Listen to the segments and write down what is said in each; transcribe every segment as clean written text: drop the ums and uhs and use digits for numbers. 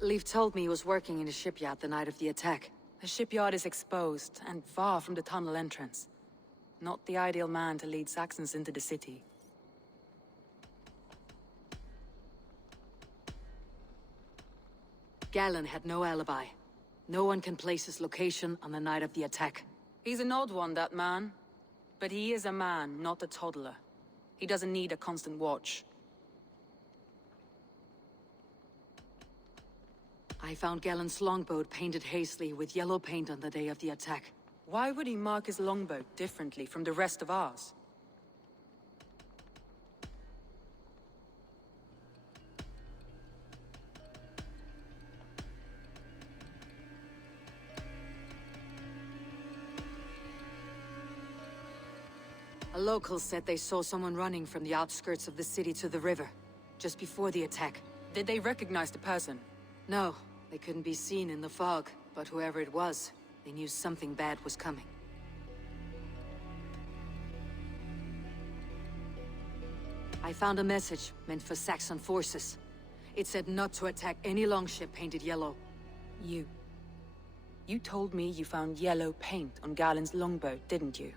Leif told me he was working in a shipyard the night of the attack. The shipyard is exposed, and far from the tunnel entrance. Not the ideal man to lead Saxons into the city. Galen had no alibi. No one can place his location on the night of the attack. He's an odd one, that man. But he is a man, not a toddler. He doesn't need a constant watch. I found Galen's longboat painted hazily with yellow paint on the day of the attack. Why would he mark his longboat differently from the rest of ours? A local said they saw someone running from the outskirts of the city to the river, just before the attack. Did they recognize the person? No, they couldn't be seen in the fog, but whoever it was, they knew something bad was coming. I found a message meant for Saxon forces. It said not to attack any longship painted yellow. You told me you found yellow paint on Galen's longboat, didn't you?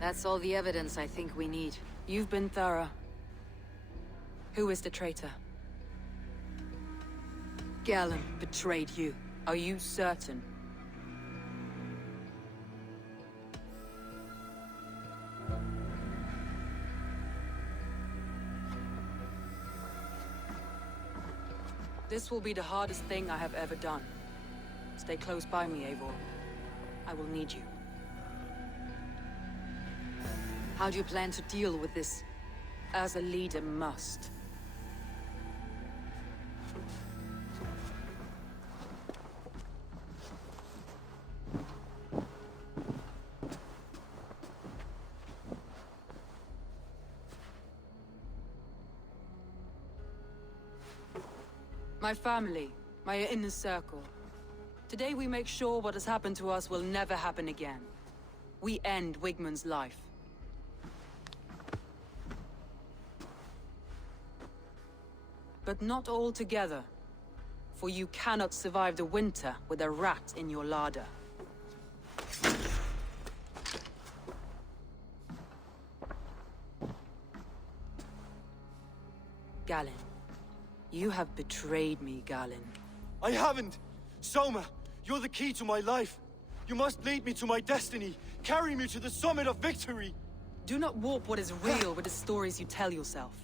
That's all the evidence I think we need. You've been thorough. Who is the traitor? Galen betrayed you. Are you certain? This will be the hardest thing I have ever done. Stay close by me, Eivor. I will need you. How do you plan to deal with this? As a leader must. My family, my inner circle. Today we make sure what has happened to us will never happen again. We end Wigmund's life. But not all together. For you cannot survive the winter with a rat in your larder. Galen. You have betrayed me, Galen. I haven't! Soma, you're the key to my life. You must lead me to my destiny. Carry me to the summit of victory. Do not warp what is real with the stories you tell yourself.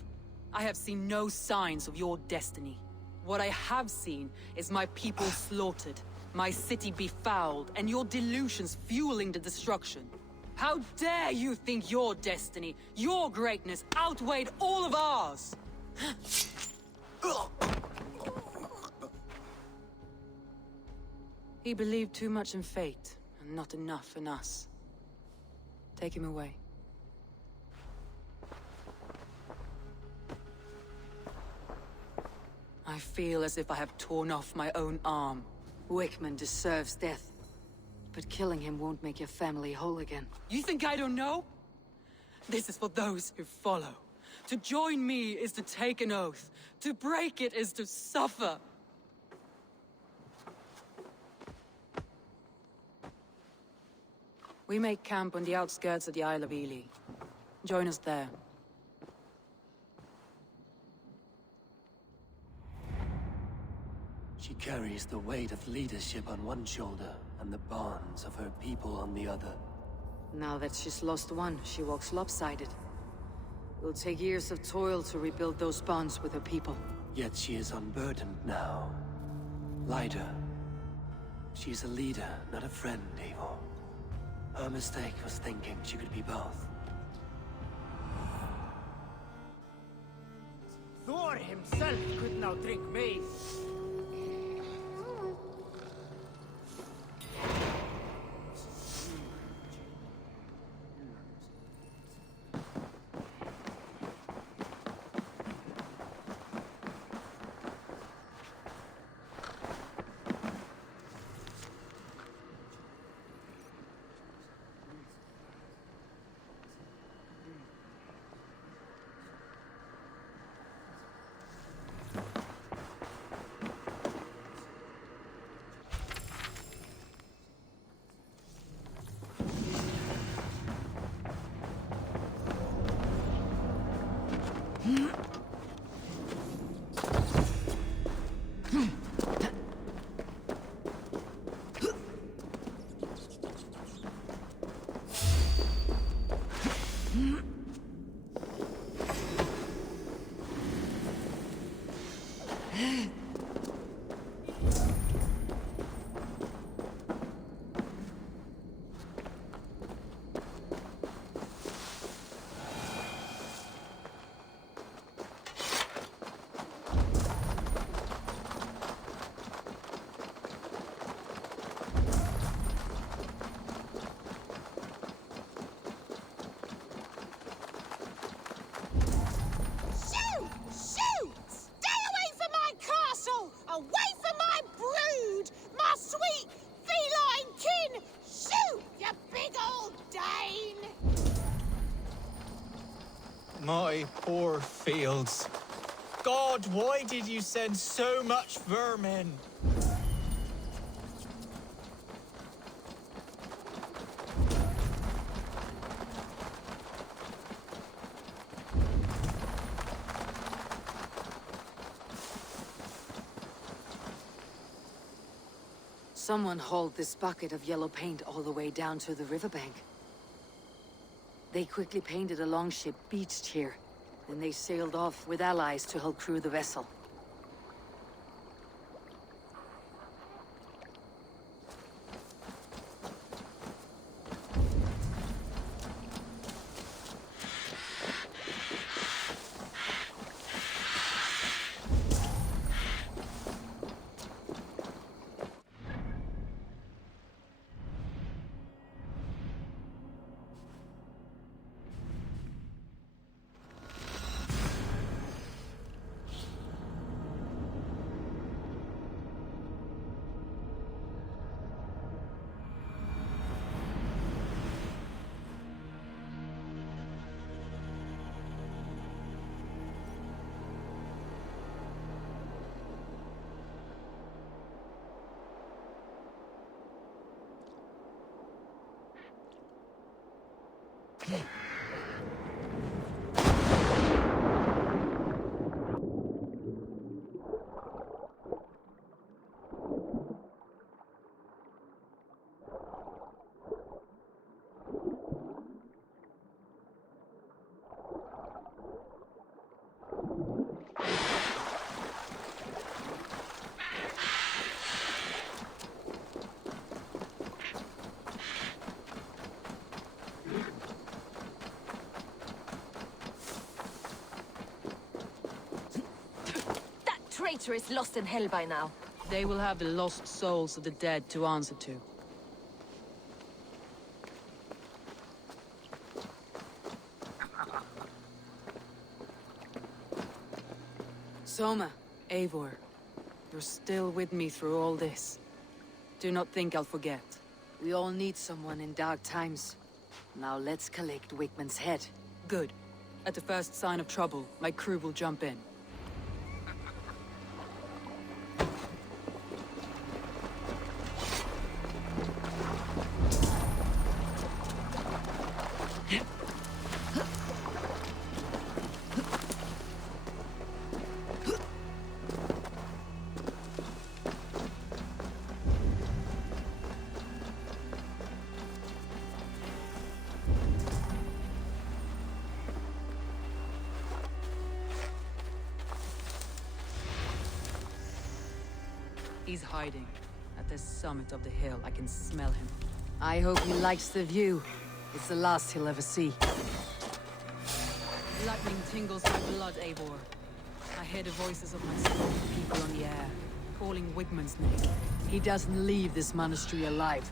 I have seen no signs of your destiny. What I have seen is my people slaughtered, my city befouled, and your delusions fueling the destruction. How dare you think your destiny, your greatness, outweighed all of ours? He believed too much in fate, and not enough in us. Take him away. I feel as if I have torn off my own arm. Wigmund deserves death. But killing him won't make your family whole again. You think I don't know? This is for those who follow. To join me is to take an oath. To break it is to suffer. We make camp on the outskirts of the Isle of Ely. Join us there. She carries the weight of leadership on one shoulder, and the bonds of her people on the other. Now that she's lost one, she walks lopsided. It'll take years of toil to rebuild those bonds with her people. Yet she is unburdened now. Lighter. She's a leader, not a friend, Eivor. Her mistake was thinking she could be both. Thor himself could now drink maize. My poor fields. God, why did you send so much vermin? Someone hauled this bucket of yellow paint all the way down to the riverbank. They quickly painted a longship beached here. Then they sailed off with allies to help crew the vessel. Traitor is lost in hell by now. They will have the lost souls of the dead to answer to. Soma, Eivor, you're still with me through all this. Do not think I'll forget. we all need someone in dark times. Now let's collect Wickman's head. Good. At the first sign of trouble, my crew will jump in. He's hiding. At the summit of the hill, I can smell him. I hope he likes the view. It's the last he'll ever see. Lightning tingles my blood, Eivor. I hear the voices of my slaughtered people on the air, calling Wigmund's name. He doesn't leave this monastery alive.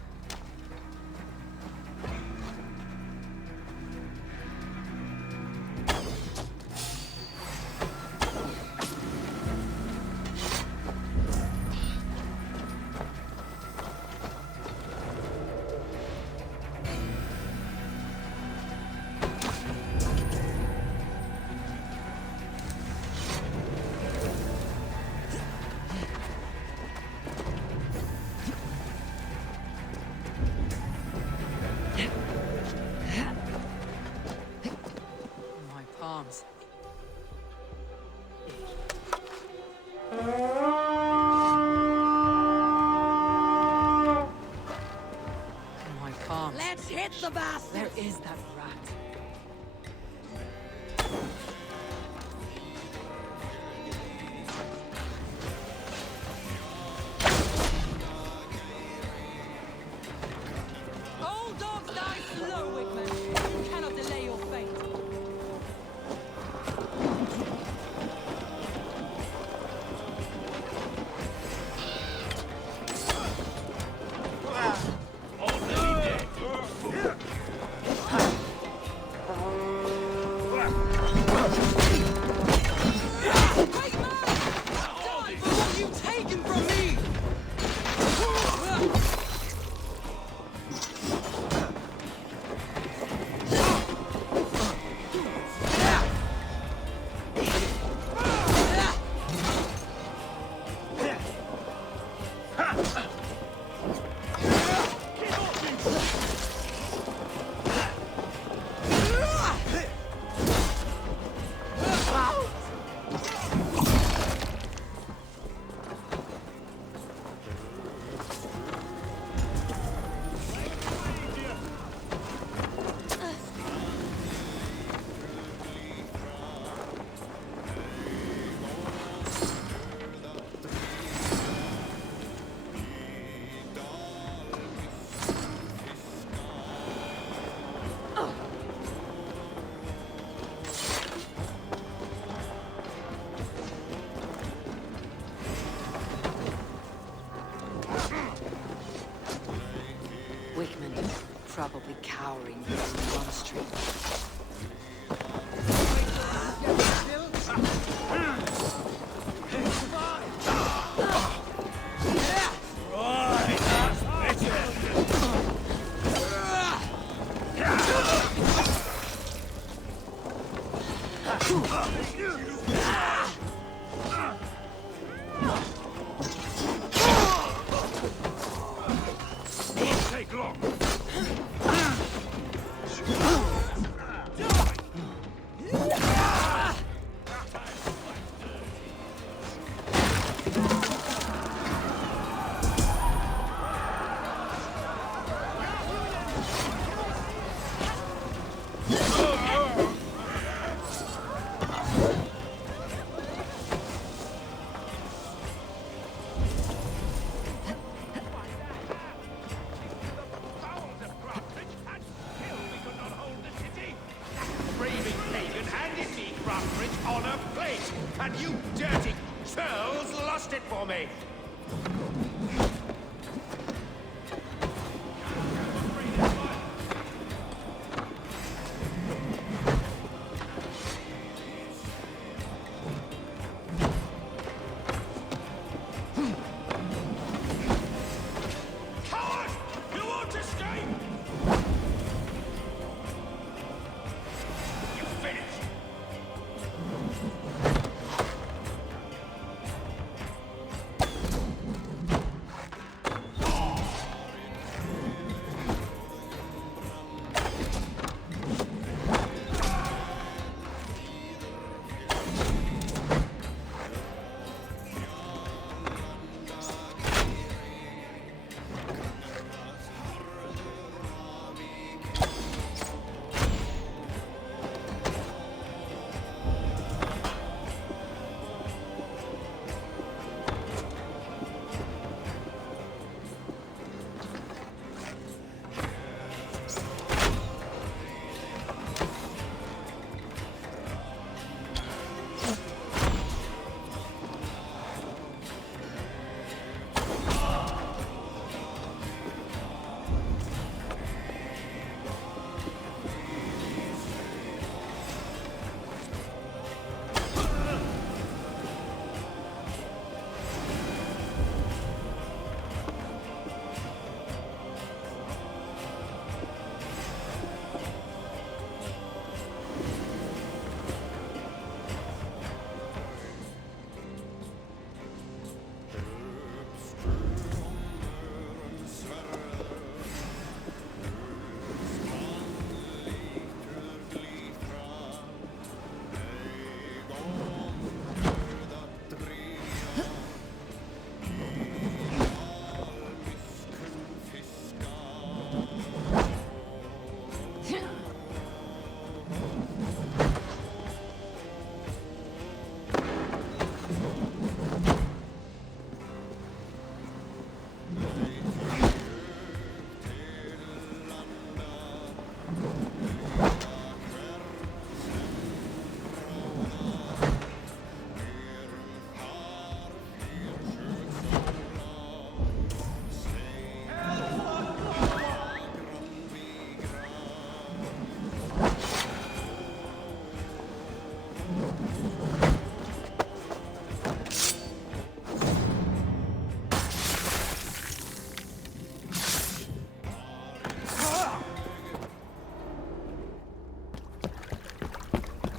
Palms. My palms. Let's hit the bastard! There is that rat. Old dogs die slow, Wigmund. You cannot delay your fate. probably cowering behind the monastery. On a plate, and you dirty churls lost it for me. Coward! You won't escape! You finished!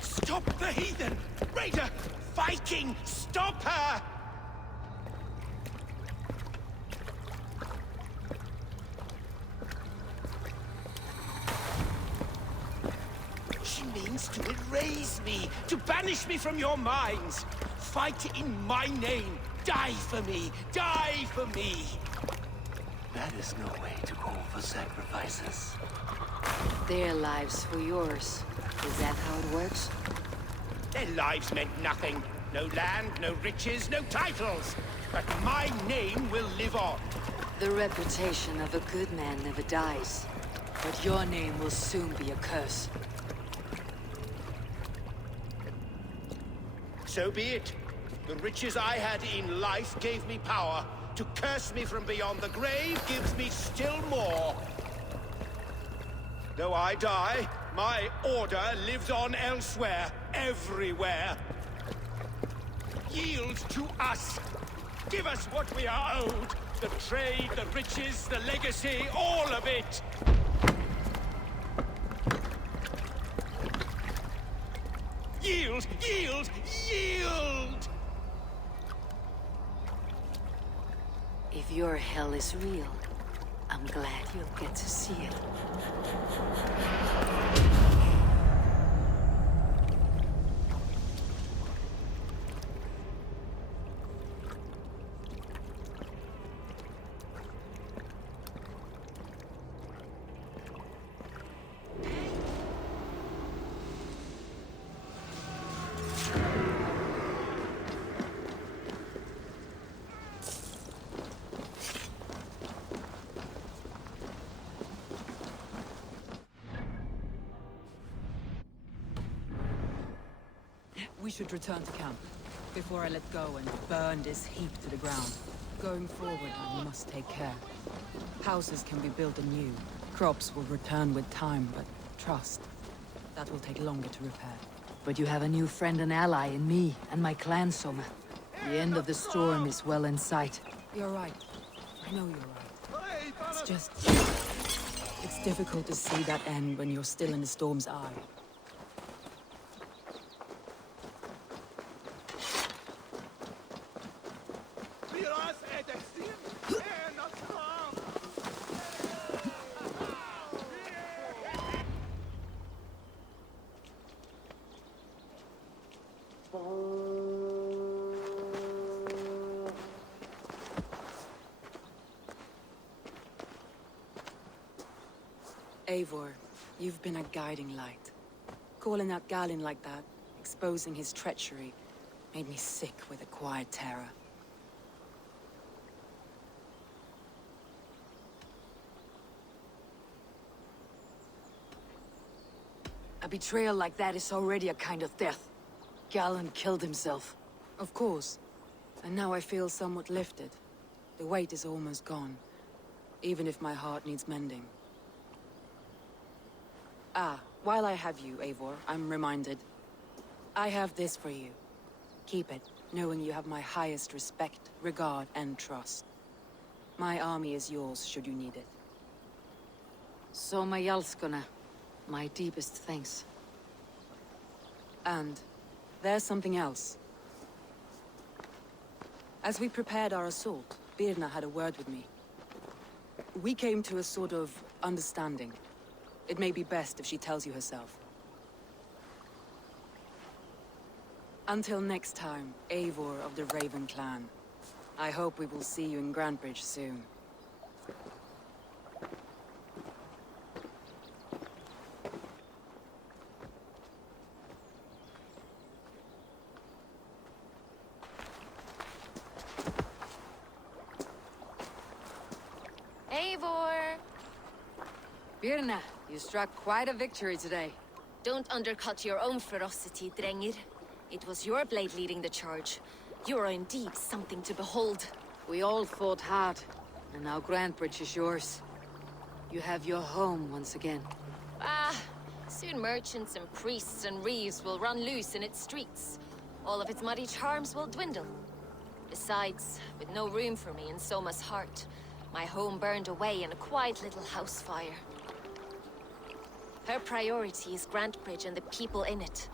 Stop the heathen! Raider! Viking! Stop her! She means to erase me, to banish me from your minds. Fight in my name. Die for me. Die for me. That is no way to call for sacrifices. Their lives for yours. Is that how it works? Their lives meant nothing. No land, no riches, no titles. But my name will live on. The reputation of a good man never dies. But your name will soon be a curse. So be it. The riches I had in life gave me power. To curse me from beyond the grave gives me still more. Though I die, my order lives on elsewhere, everywhere. Yield to us! Give us what we are owed! The trade, the riches, the legacy, all of it! Yield! Yield! Yield! If your hell is real, I'm glad you'll get to see it. We should return to camp, before I let go and burn this heap to the ground. Going forward, I must take care. Houses can be built anew. Crops will return with time, but trust, that will take longer to repair. But you have a new friend and ally in me and my clan, Soma. The end of the storm is well in sight. You're right. I know you're right. It's just... it's difficult to see that end when you're still in the storm's eye. Eivor, you've been a guiding light. Calling out Galinn like that, exposing his treachery, made me sick with a quiet terror. A betrayal like that is already a kind of death. Galinn killed himself. Of course. And now I feel somewhat lifted. The weight is almost gone, even if my heart needs mending. Ah, while I have you, Eivor, I'm reminded. I have this for you. Keep it, knowing you have my highest respect, regard, and trust. My army is yours, should you need it. Soma Jalskona, my deepest thanks. And there's something else. As we prepared our assault, Birna had a word with me. We came to a sort of understanding. It may be best if she tells you herself. Until next time, Eivor of the Raven Clan. I hope we will see you in Grantebridge soon. Eivor! Birna, you struck quite a victory today. Don't undercut your own ferocity, Drengir. It was your blade leading the charge. You are indeed something to behold. We all fought hard, and now Grantebridge is yours. You have your home once again. Ah, soon merchants and priests and reeves will run loose in its streets. All of its muddy charms will dwindle. Besides, with no room for me in Soma's heart, my home burned away in a quiet little house fire. Her priority is Grantebridge and the people in it.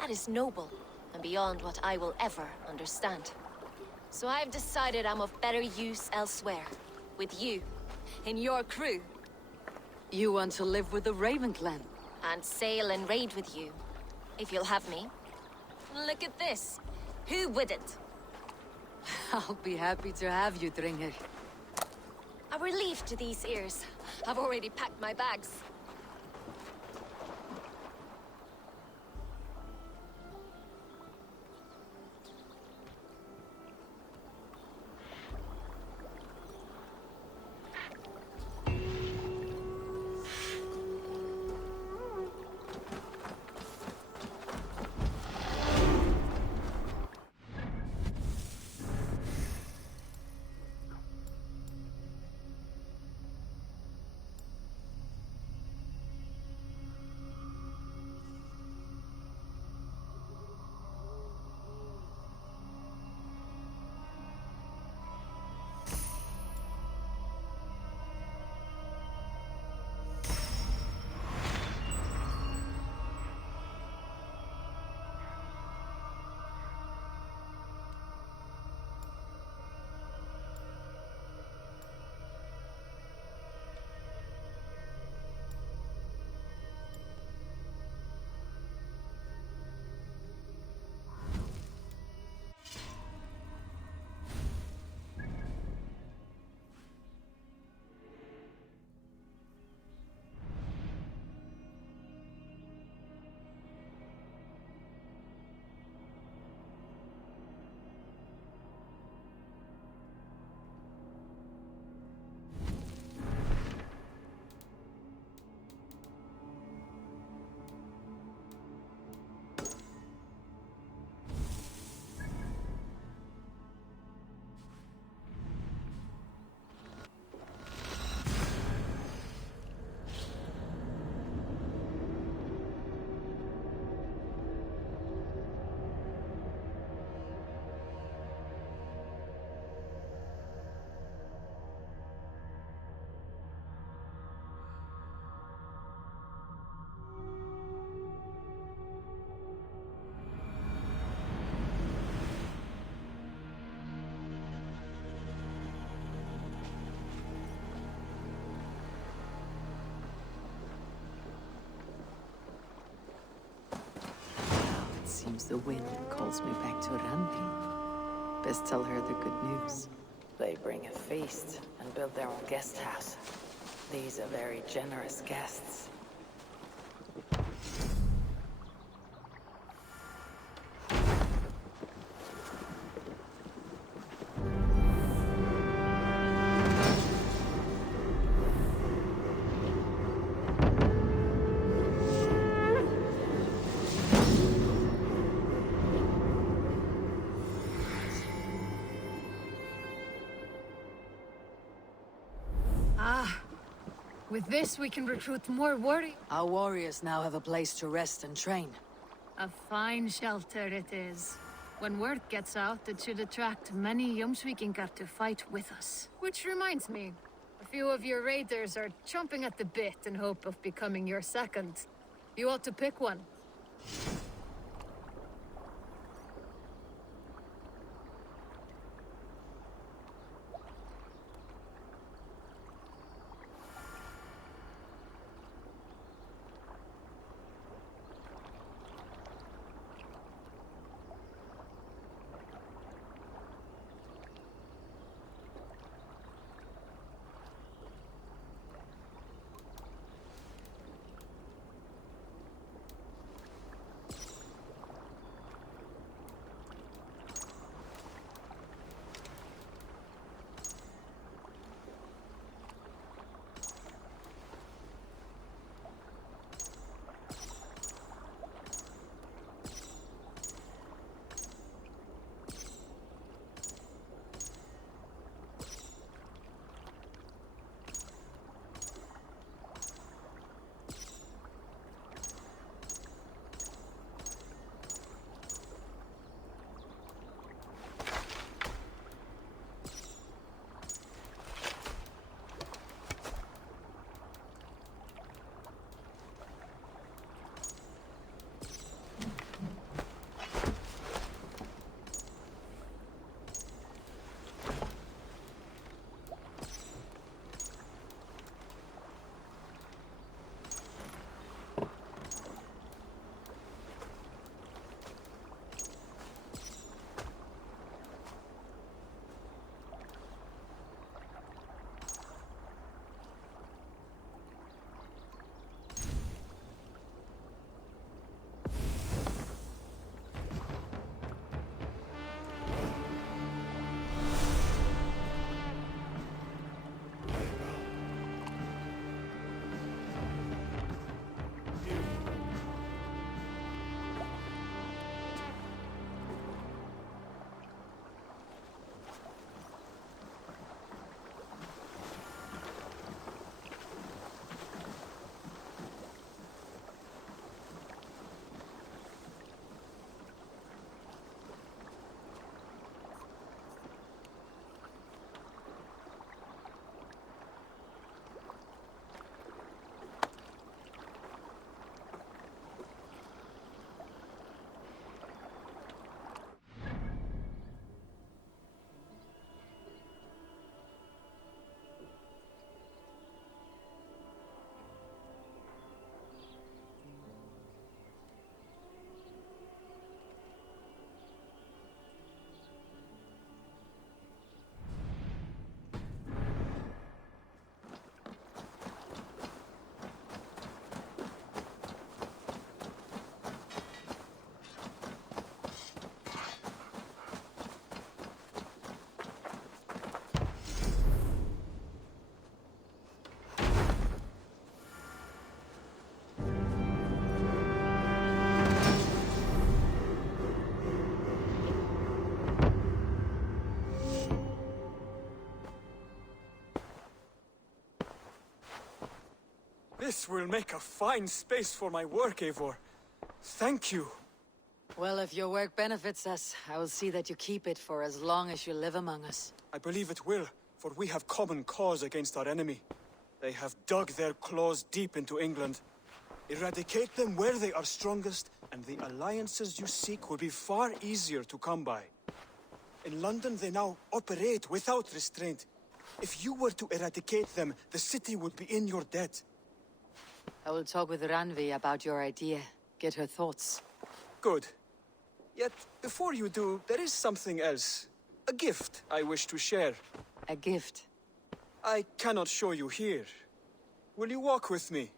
That is noble, and beyond what I will ever understand. So I've decided I'm of better use elsewhere. With you, in your crew. You want to live with the Raven Clan? And sail and raid with you, if you'll have me. Look at this. Who wouldn't? I'll be happy to have you, Drengir. A relief to these ears. I've already packed my bags. Sometimes the wind calls me back to Randi. Best tell her the good news. They bring a feast and build their own guest house. These are very generous guests. With this, we can recruit more warriors. Our warriors now have a place to rest and train. A fine shelter it is. When word gets out, it should attract many Jomsvikingar to fight with us. Which reminds me, a few of your raiders are chomping at the bit in hope of becoming your second. You ought to pick one. This will make a fine space for my work, Eivor. Thank you. Well, if your work benefits us, I will see that you keep it for as long as you live among us. I believe it will, for we have common cause against our enemy. They have dug their claws deep into England. Eradicate them where they are strongest, and the alliances you seek will be far easier to come by. In London, they now operate without restraint. If you were to eradicate them, the city would be in your debt. I will talk with Ranvi about your idea. Get her thoughts. Good. Yet, before you do, there is something else. A gift I wish to share. A gift. I cannot show you here. Will you walk with me?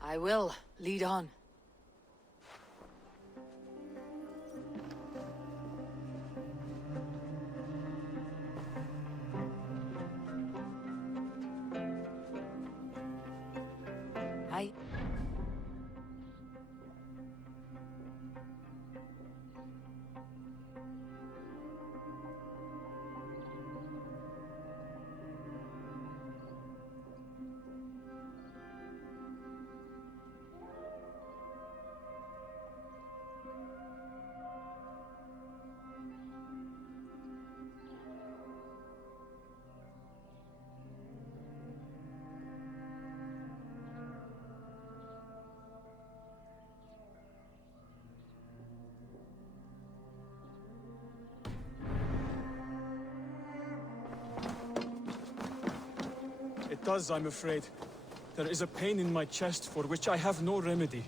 I will. Lead on. I... It does, I'm afraid. There is a pain in my chest for which I have no remedy.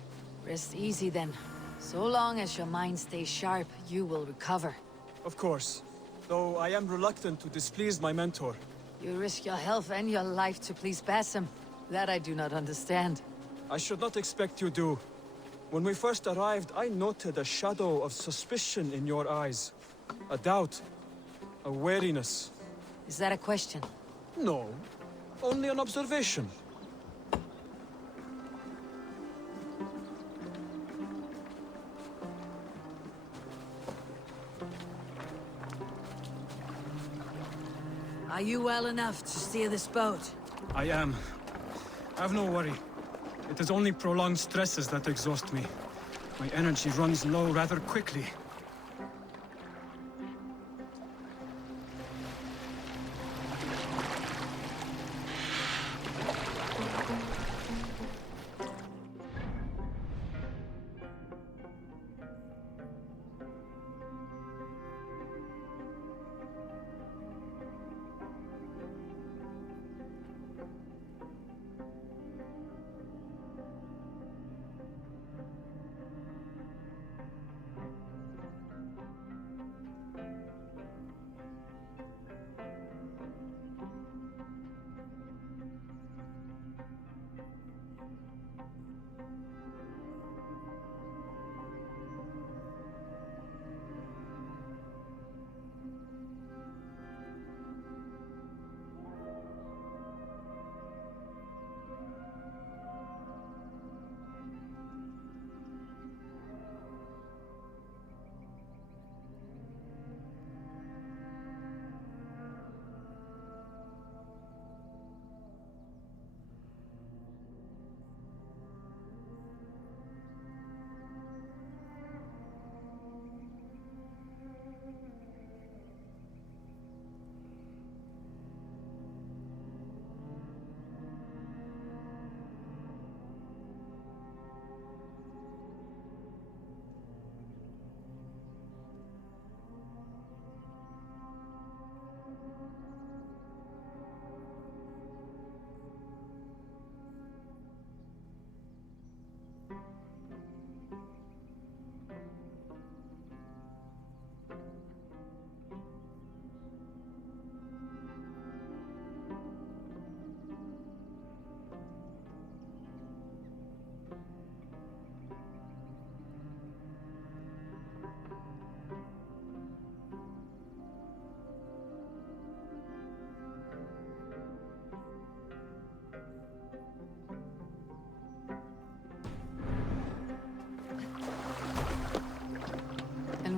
Rest easy then. So long as your mind stays sharp, you will recover. Of course. Though I am reluctant to displease my mentor. You risk your health and your life to please Basim. That I do not understand. I should not expect you do. When we first arrived, I noted a shadow of suspicion in your eyes. A doubt. A wariness. Is that a question? No. Only an observation. Are you well enough to steer this boat? I am. Have no worry. It is only prolonged stresses that exhaust me. My energy runs low rather quickly.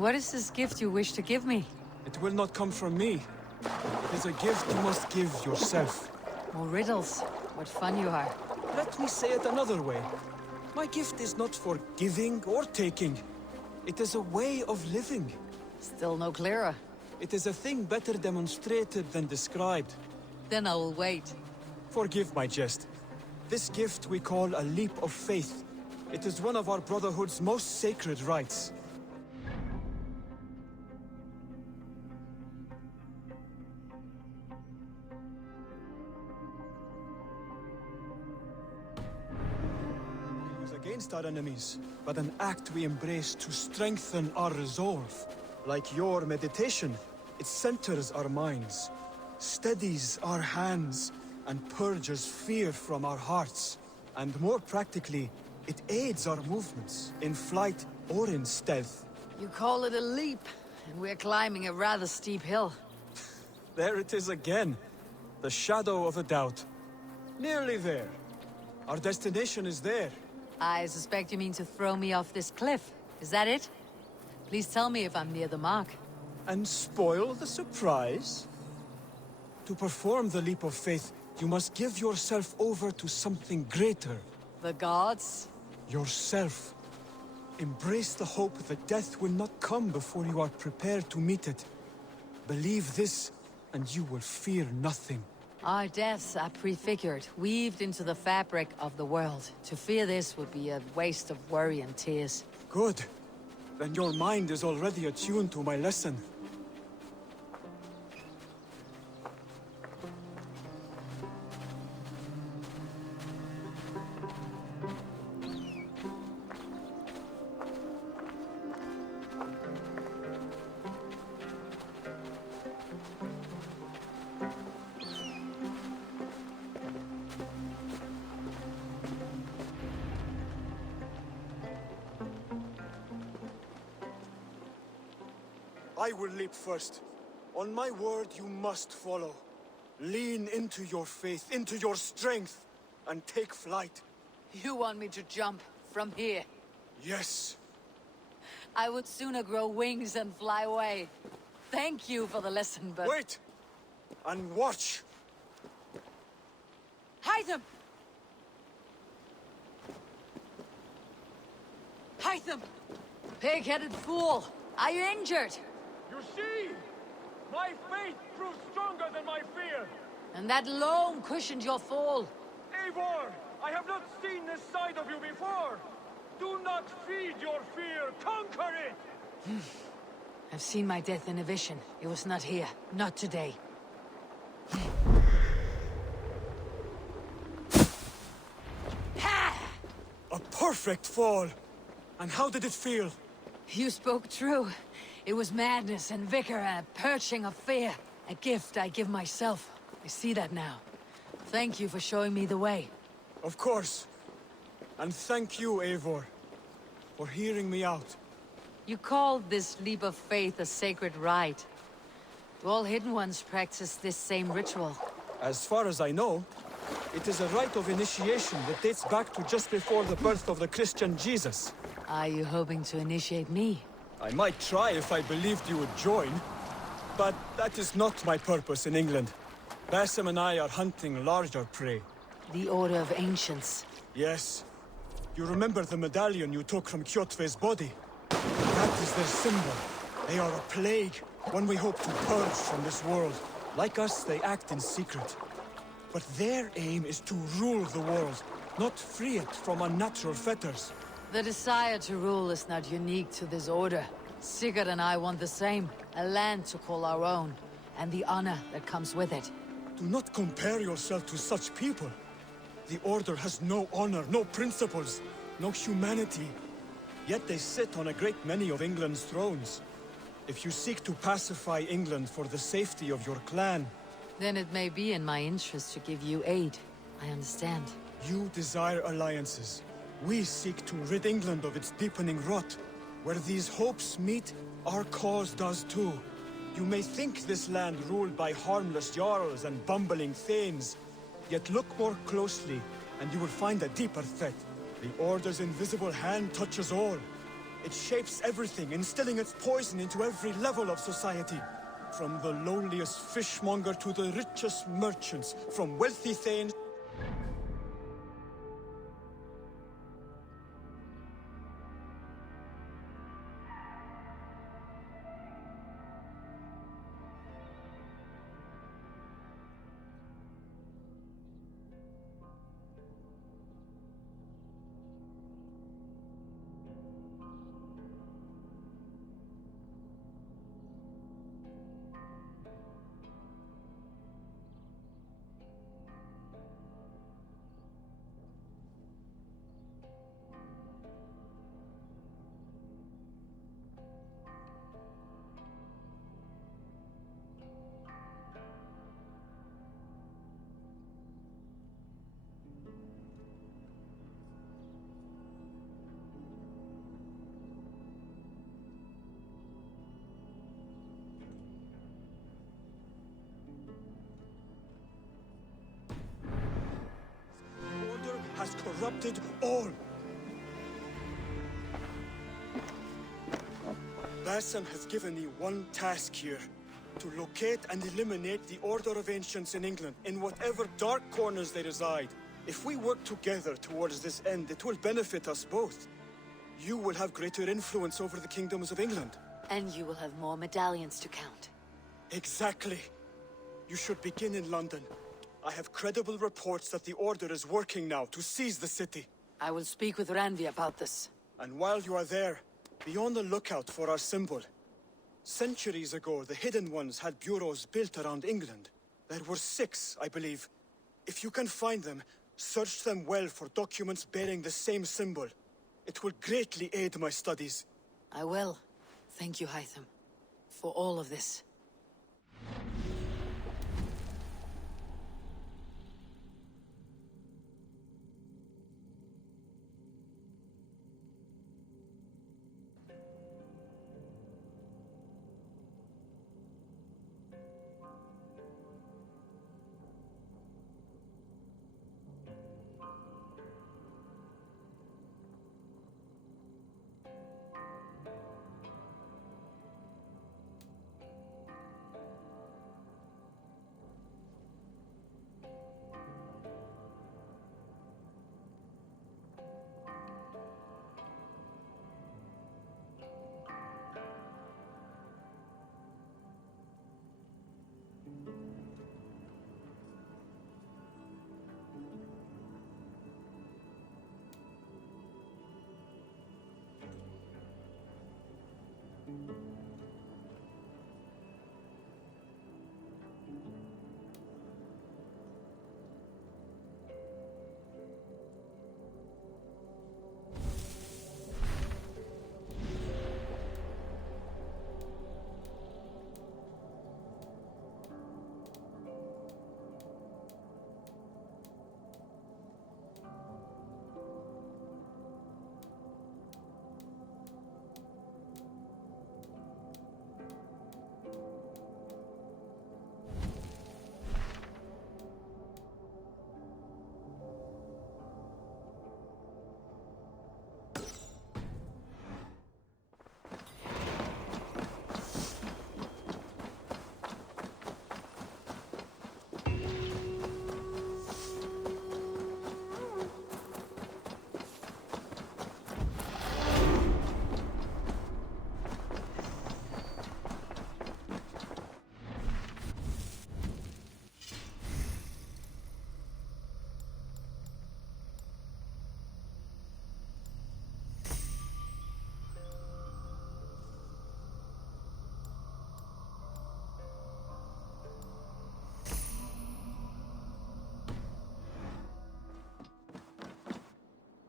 What is this gift you wish to give me? It will not come from me. It is a gift you must give yourself. More riddles. What fun you are. Let me say it another way. My gift is not for giving or taking. It is a way of living. Still no clearer. It is a thing better demonstrated than described. Then I will wait. Forgive my jest. This gift we call a leap of faith. It is one of our Brotherhood's most sacred rites. against our enemies, but an act we embrace to strengthen our resolve. Like your meditation, it centers our minds, steadies our hands, and purges fear from our hearts. And more practically, it aids our movements, in flight or in stealth. You call it a leap, and we're climbing a rather steep hill. There it is again. The shadow of a doubt. Nearly there. Our destination is there. I suspect you mean to throw me off this cliff. Is that it? Please tell me if I'm near the mark. And spoil the surprise? To perform the leap of faith, you must give yourself over to something greater. The gods? Yourself. Embrace the hope that death will not come before you are prepared to meet it. Believe this, and you will fear nothing. Our deaths are prefigured, weaved into the fabric of the world. To fear this would be a waste of worry and tears. Good. Then your mind is already attuned to my lesson. I will leap first. On my word, you must follow. Lean into your faith, into your strength, and take flight. You want me to jump from here? Yes. I would sooner grow wings and fly away. Thank you for the lesson, but... Wait! And watch! Hytham! Hytham! Pig-headed fool! Are you injured? You see? My faith proved stronger than my fear! And that loam cushioned your fall. Eivor! I have not seen this side of you before! Do not feed your fear! Conquer it! I've seen my death in a vision. It was not here. Not today. A perfect fall! And how did it feel? You spoke true. It was madness and vigor and a purging of fear. A gift I give myself. I see that now. Thank you for showing me the way. Of course. And thank you, Eivor, for hearing me out. You called this leap of faith a sacred rite. Do all Hidden Ones practice this same ritual? As far as I know, it is a rite of initiation that dates back to just before the birth of the Christian Jesus. Are you hoping to initiate me? I might try if I believed you would join. But that is not my purpose in England. Basim and I are hunting larger prey. The Order of Ancients. Yes. You remember the medallion you took from Kjotve's body? That is their symbol. They are a plague, one we hope to purge from this world. Like us, they act in secret. But their aim is to rule the world, not free it from unnatural fetters. The desire to rule is not unique to this order. Sigurd and I want the same. A land to call our own, and the honor that comes with it. Do not compare yourself to such people. The Order has no honor, no principles, no humanity. Yet they sit on a great many of England's thrones. If you seek to pacify England for the safety of your clan... Then it may be in my interest to give you aid. I understand. You desire alliances. We seek to rid England of its deepening rot. Where these hopes meet, our cause does too. You may think this land ruled by harmless jarls and bumbling thanes. Yet look more closely, and you will find a deeper threat. The Order's invisible hand touches all. It shapes everything, instilling its poison into every level of society. From the lowliest fishmonger to the richest merchants, from wealthy thanes... has corrupted all. Basan has given me one task here. To locate and eliminate the Order of Ancients in England, in whatever dark corners they reside. If we work together towards this end, it will benefit us both. You will have greater influence over the kingdoms of England. And you will have more medallions to count. Exactly. You should begin in London. I have credible reports that the Order is working now to seize the city. I will speak with Ranvi about this. And while you are there, be on the lookout for our symbol. Centuries ago, the Hidden Ones had bureaus built around England. There were 6, I believe. If you can find them, search them well for documents bearing the same symbol. It will greatly aid my studies. I will. Thank you, Hytham, for all of this.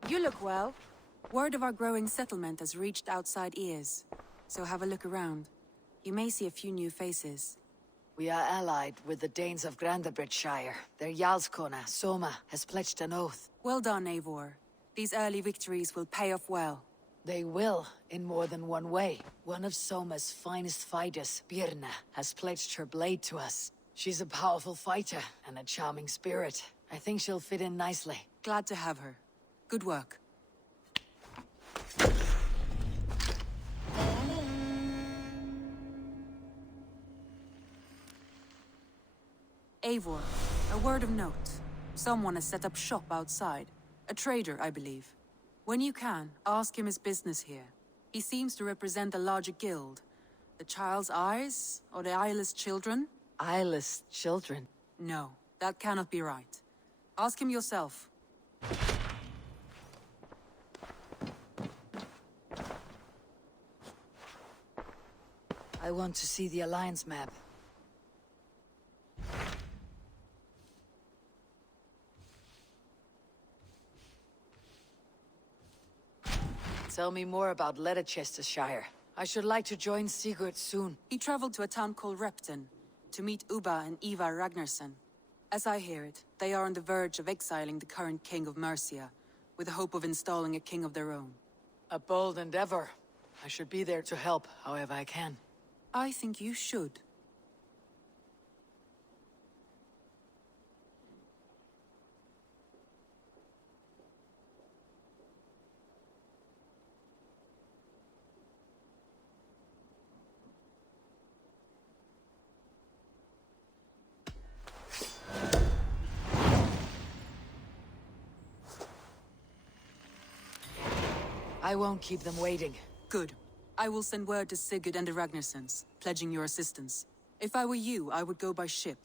You look well. Word of our growing settlement has reached outside ears. So have a look around. You may see a few new faces. We are allied with the Danes of Grandabridgeshire. Their Jarlskona, Soma, has pledged an oath. Well done, Eivor. These early victories will pay off well. They will, in more than one way. One of Soma's finest fighters, Birna, has pledged her blade to us. She's a powerful fighter and a charming spirit. I think she'll fit in nicely. Glad to have her. Good work. Eivor, a word of note. Someone has set up shop outside. A trader, I believe. When you can, ask him his business here. He seems to represent a larger guild. The Child's Eyes? Or the Eyeless Children? Eyeless children? No, that cannot be right. Ask him yourself. I want to see the Alliance map. Tell me more about Leicestershire. I should like to join Sigurd soon. He traveled to a town called Repton to meet Ubba and Eva Ragnarsson. As I hear it, they are on the verge of exiling the current king of Mercia, with the hope of installing a king of their own. A bold endeavor. I should be there to help, however I can. I think you should. I won't keep them waiting. Good. I will send word to Sigurd and the Ragnarsons, pledging your assistance. If I were you, I would go by ship.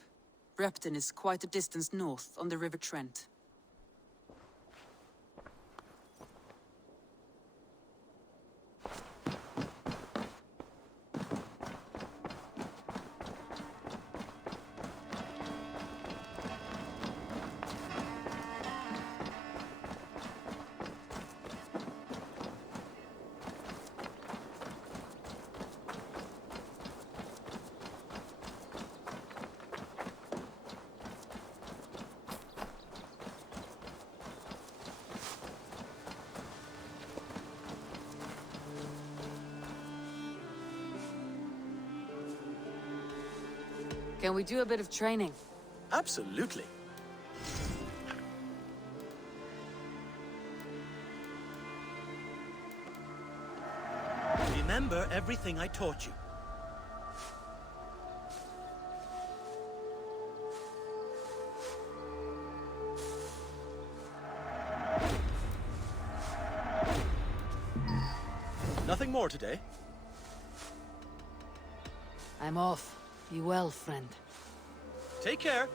Repton is quite a distance north, on the River Trent. Can we do a bit of training? Absolutely. Remember everything I taught you. Nothing more today? I'm off. Be well, friend. Take care.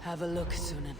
Have a look, Sunan.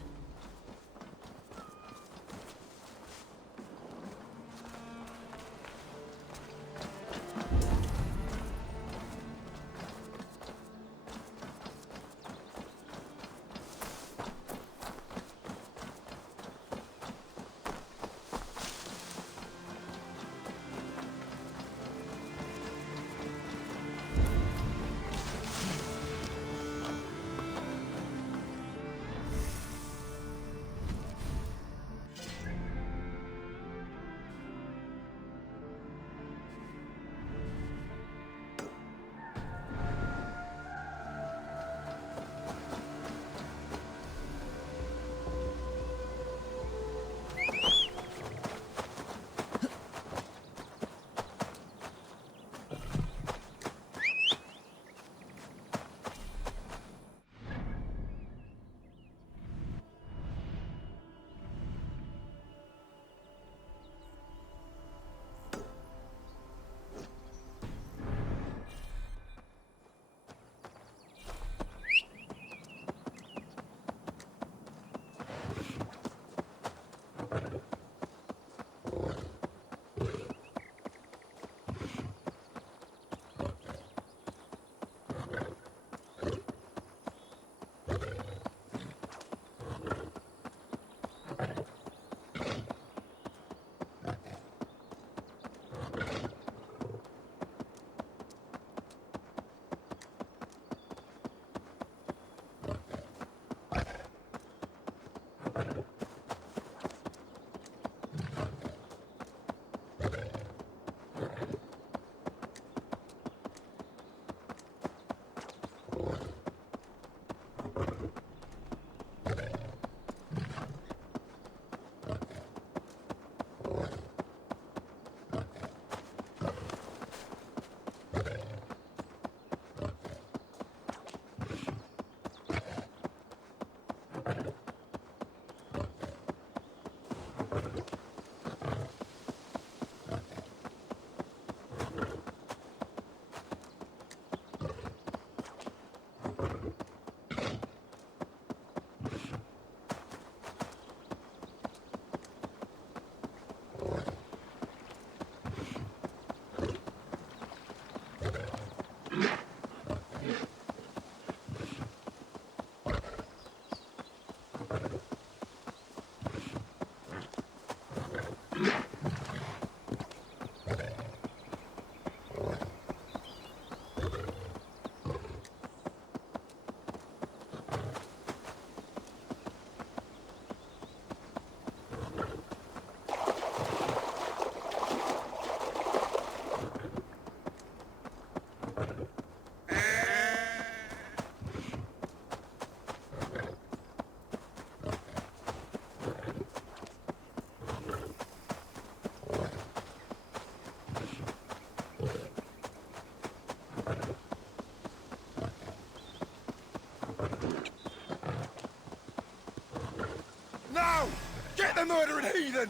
a murdering heathen!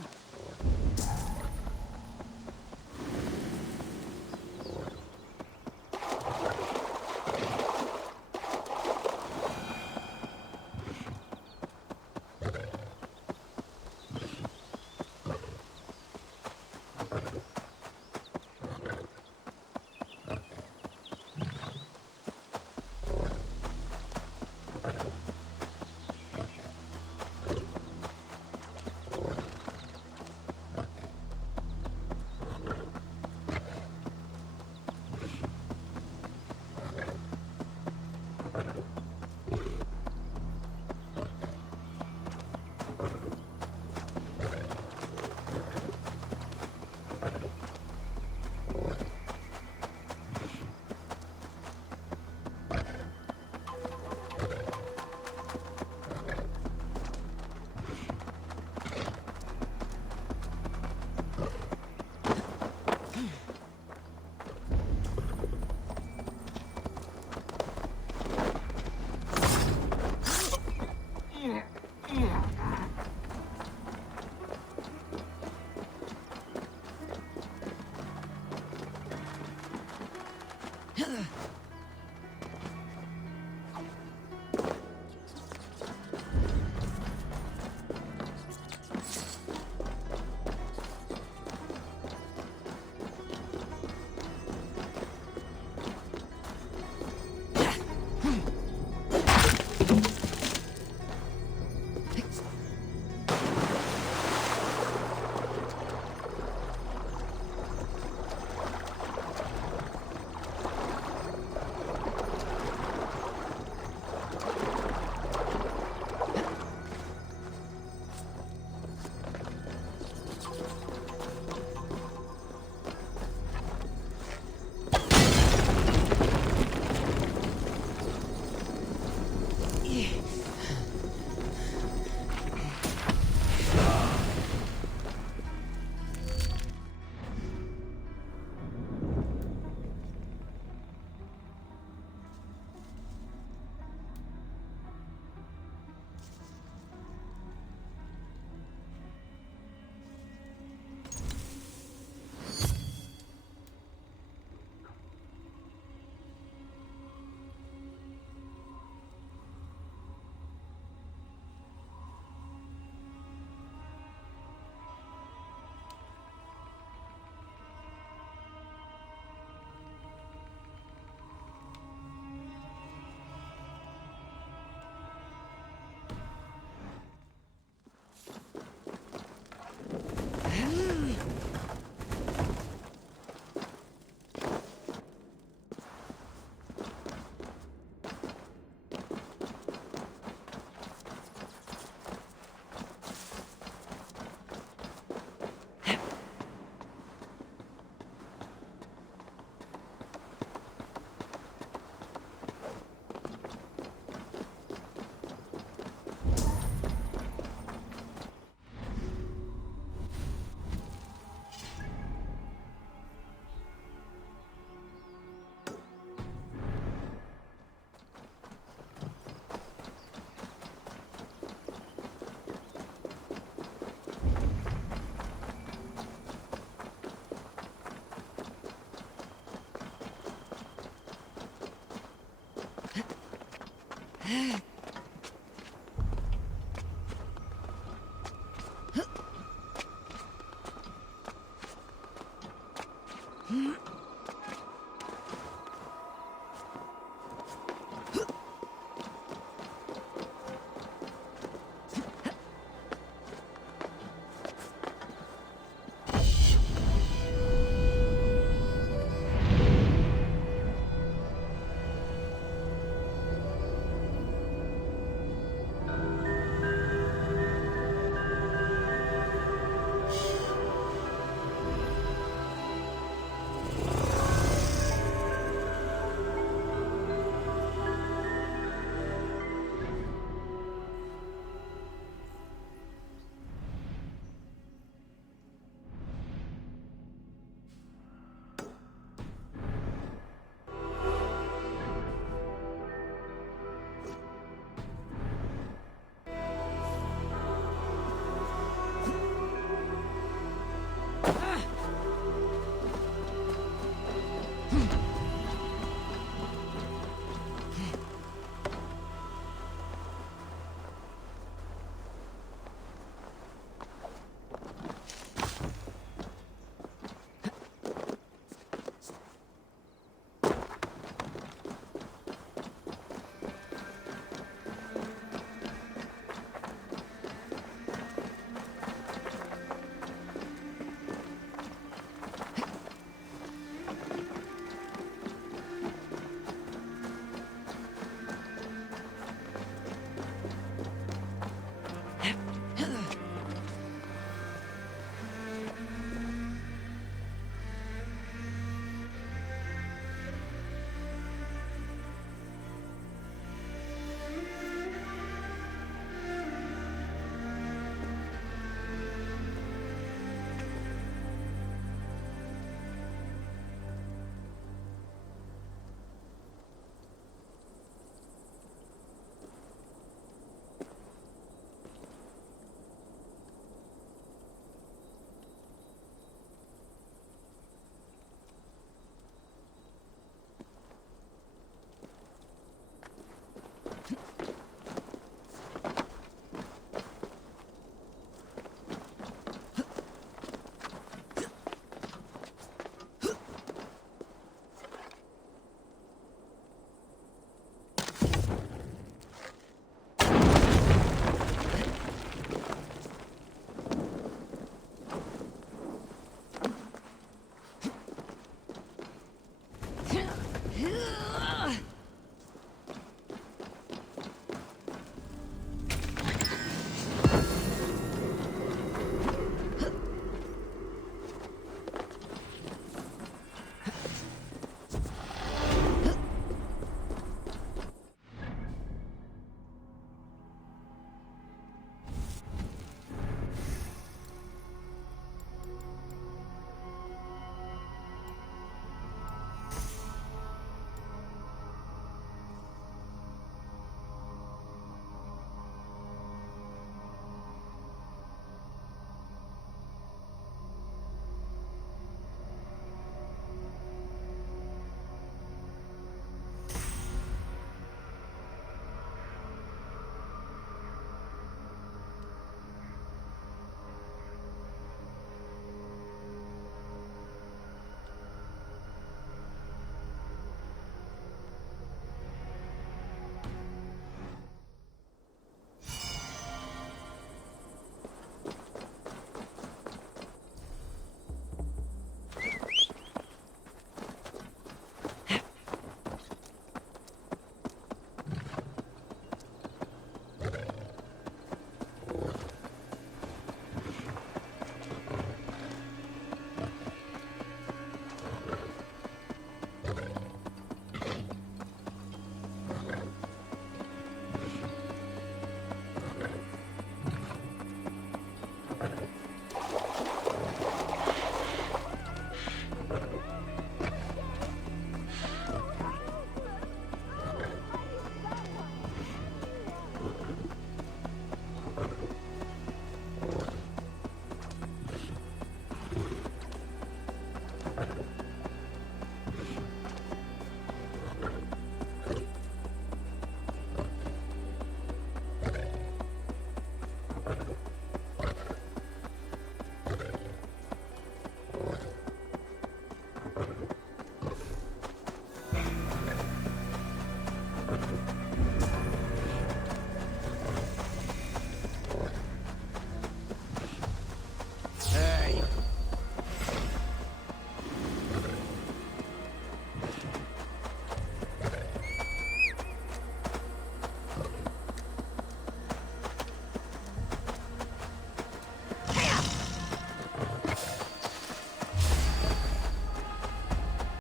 Hmm?